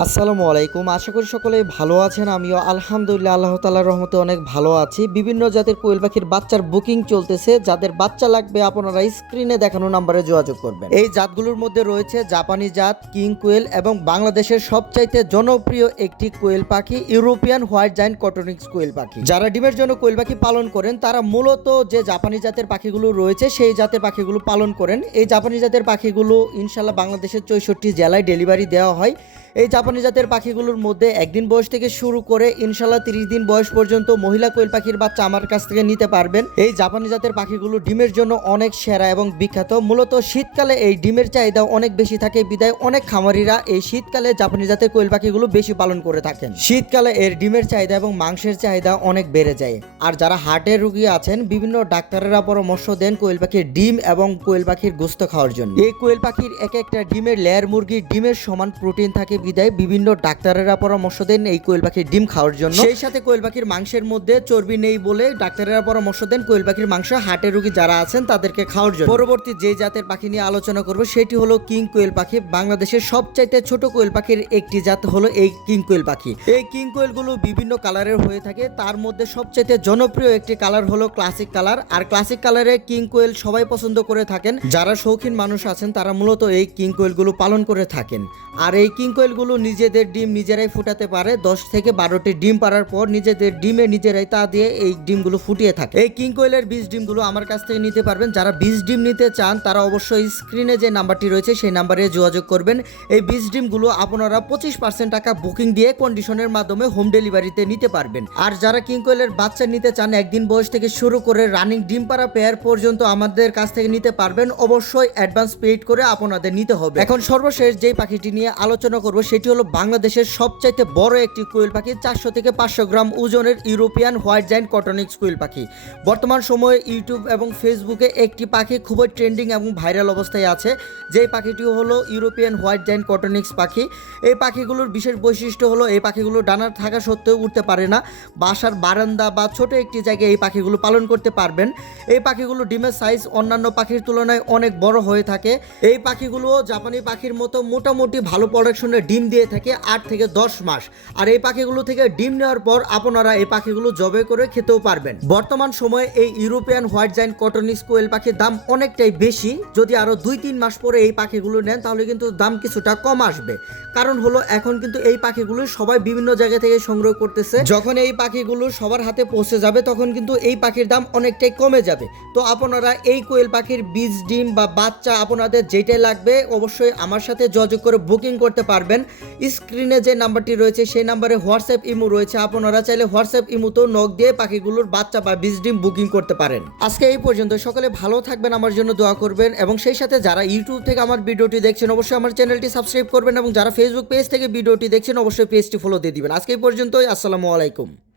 আসসালামু আলাইকুম। আশা করি সকলে ভালো আছেন। আমিও আলহামদুলিল্লাহ, আল্লাহ তালার রহমতে অনেক ভালো আছি। বিভিন্ন জাতের কোয়েল পাখির বাচ্চার বুকিং চলতেছে। যাদের বাচ্চা লাগবে, আপনারা স্ক্রিনে দেখানো নাম্বারে যোগাযোগ করবেন। এই জাতগুলোর মধ্যে রয়েছে জাপানি জাত, কিং কোয়েল এবং বাংলাদেশের সবচাইতে জনপ্রিয় একটি কোয়েল পাখি, European white giant Coturnix quail পাখি। যারা ডিমের জন্য কোয়েল পাখি পালন করেন, তারা মূলত যে জাপানি জাতের পাখিগুলো রয়েছে, সেই জাতের পাখিগুলো পালন করেন। এই জাপানি জাতের পাখিগুলো ইনশাল্লাহ বাংলাদেশের চৌষট্টি জেলায় ডেলিভারি দেওয়া হয়। এই জাপানি জাতের পাখিগুলোর মধ্যে একদিন বয়স থেকে শুরু করে ইনশাল্লাহ তিরিশ দিন বয়স পর্যন্ত মহিলা কোয়েল পাখির বাচ্চা আমার কাছ থেকে নিতে পারবেন। এই জাপানি জাতের পাখিগুলো ডিমের জন্য অনেক সেরা এবং বিখ্যাত। মূলত শীতকালে এই ডিমের চাহিদা অনেক বেশি থাকে, বিদায় অনেক খামারিরা এই শীতকালে জাপানি জাতের কোয়েল পাখিগুলো বেশি পালন করে থাকেন। শীতকালে এর ডিমের চাহিদা এবং মাংসের চাহিদা অনেক বেড়ে যায়। আর যারা হার্টের রুগী আছেন, বিভিন্ন ডাক্তারেরা পরামর্শ দেন কোয়েল পাখির ডিম এবং কোয়েল পাখির গোস্ত খাওয়ার জন্য। এই কোয়েল পাখির এক একটা ডিমের লেয়ার মুরগির ডিমের সমান প্রোটিন থাকে, বিদায় বিভিন্ন ডাক্তারেরা পরামর্শ দেন এই কোয়েল পাখির ডিম খাওয়ার জন্য। সেই সাথে কোয়েল পাখির মাংসের মধ্যে চর্বি নেই বলে ডাক্তারেরা পরামর্শ দেন কোয়েল পাখির মাংস হার্টের রোগী যারা আছেন তাদেরকে খাওয়ার জন্য। পরবর্তী যে জাতের পাখি নিয়ে আলোচনা করব, সেটি হলো কিং কোয়েল পাখি। বাংলাদেশের সবচাইতে ছোট কোয়েল পাখির একটি জাত হলো এই কিং কোয়েল পাখি। এই কিং কোয়েলগুলো বিভিন্ন কালারের হয়ে থাকে। তার মধ্যে সবচাইতে জনপ্রিয় একটি কালার হলো ক্লাসিক কালার। আর ক্লাসিক কালারে কিং কোয়েল সবাই পছন্দ করে থাকেন। যারা শৌখিন মানুষ আছেন, তারা মূলত এই কিং কোয়েলগুলো পালন করে থাকেন। আর এই কিং কোয়েলগুলো নিজেদের ডিম নিজেরাই ফুটাতে পারে। দশ থেকে বারোটি ডিম পারার পর নিজেদের ডিমে নিজেরাই তা দিয়ে এই ডিমগুলো ফুটিয়ে থাকে। এই কিং কোয়েলের বীজ ডিমগুলো আমার কাছ থেকে নিতে পারবেন। যারা বীজ ডিম নিতে চান, তারা অবশ্যই স্ক্রিনে যে নাম্বারটি রয়েছে, সেই নাম্বারে যোগাযোগ করবেন। এই বীজ ডিমগুলো আপনারা পঁচিশ পার্সেন্ট টাকা বুকিং দিয়ে কন্ডিশনের মাধ্যমে হোম ডেলিভারিতে নিতে পারবেন। আর যারা কিং কোয়েলের বাচ্চা নিতে চান, একদিন বয়স থেকে শুরু করে রানিং ডিম পাড়া পেয়ার পর্যন্ত আমাদের কাছ থেকে নিতে পারবেন। অবশ্যই অ্যাডভান্স পেইড করে আপনাদের নিতে হবে। এখন সর্বশেষ যেই পাখিটি নিয়ে আলোচনা করব, সেটি হলো বাংলাদেশের সবচাইতে বড় একটি কোয়েল পাখি, চারশো থেকে পাঁচশো গ্রাম ওজনের European white giant Coturnix quail পাখি। বর্তমান সময়ে ইউটিউব এবং ফেসবুকে একটি পাখি খুবই ট্রেন্ডিং এবং ভাইরাল অবস্থায় আছে, যেই পাখিটি হলো ইউরোপিয়ান হোয়াইট জাইন্ট কটনিক্স পাখি। এই পাখিগুলোর বিশেষ বৈশিষ্ট্য হলো এই পাখিগুলো ডানার থাকা সত্ত্বেও উঠতে পারে না, বাসার বারান্দা বা ছোট একটি জায়গায় এই পাখিগুলো পালন করতে পারবেন। এই পাখিগুলো ডিমের সাইজ অন্যান্য পাখির তুলনায় অনেক বড় হয়ে থাকে। এই পাখিগুলো জাপানি পাখির মতো মোটামুটি ভালো প্রোডাকশনের ডিম দিয়ে থাকে আট থেকে দশ মাস। আর এই পাখিগুলো থেকে ডিম নেওয়ার পর আপনারা এই পাখিগুলো জবে করে খেতেও পারবেন। বর্তমান সময়ে এই European white giant Coturnix quail পাখির দাম অনেকটাই বেশি। যদি আরও দুই তিন মাস পরে এই পাখিগুলো নেন, তাহলে কিন্তু দাম কিছুটা কম আসবে। কারণ হলো, এখন কিন্তু এই পাখিগুলো সবাই বিভিন্ন জায়গা থেকে সংগ্রহ করতেছে। যখন এই পাখিগুলো সবার হাতে পৌঁছে যাবে, তখন কিন্তু এই পাখির দাম অনেকটাই কমে যাবে। তো আপনারা এই কোয়েল পাখির বীজ, ডিম বা বাচ্চা আপনাদের যেটাই লাগবে, অবশ্যই আমার সাথে যোগাযোগ করে বুকিং করতে পারবেন। স্ক্রিনে যে নাম্বারটি রয়েছে, সেই নাম্বারে হোয়াটসঅ্যাপ ইমো রয়েছে। আপনারা চাইলে হোয়াটসঅ্যাপ ইমোতেও নখ দিয়ে পাখিগুলোর বাচ্চা বা বীজ ডিম বুকিং করতে পারেন। আজকে এই পর্যন্ত। সকলে ভালো থাকবেন, আমার জন্য দোয়া করবেন। এবং সেই সাথে যারা ইউটিউব থেকে আমার ভিডিওটি দেখছেন, অবশ্যই আমার চ্যানেলটি সাবস্ক্রাইব করবেন। এবং যারা ফেসবুক পেজ থেকে ভিডিওটি দেখছেন, অবশ্যই পেজটি ফলো দিয়ে দিবেন। আজকে এই পর্যন্তই। আসসালামু আলাইকুম।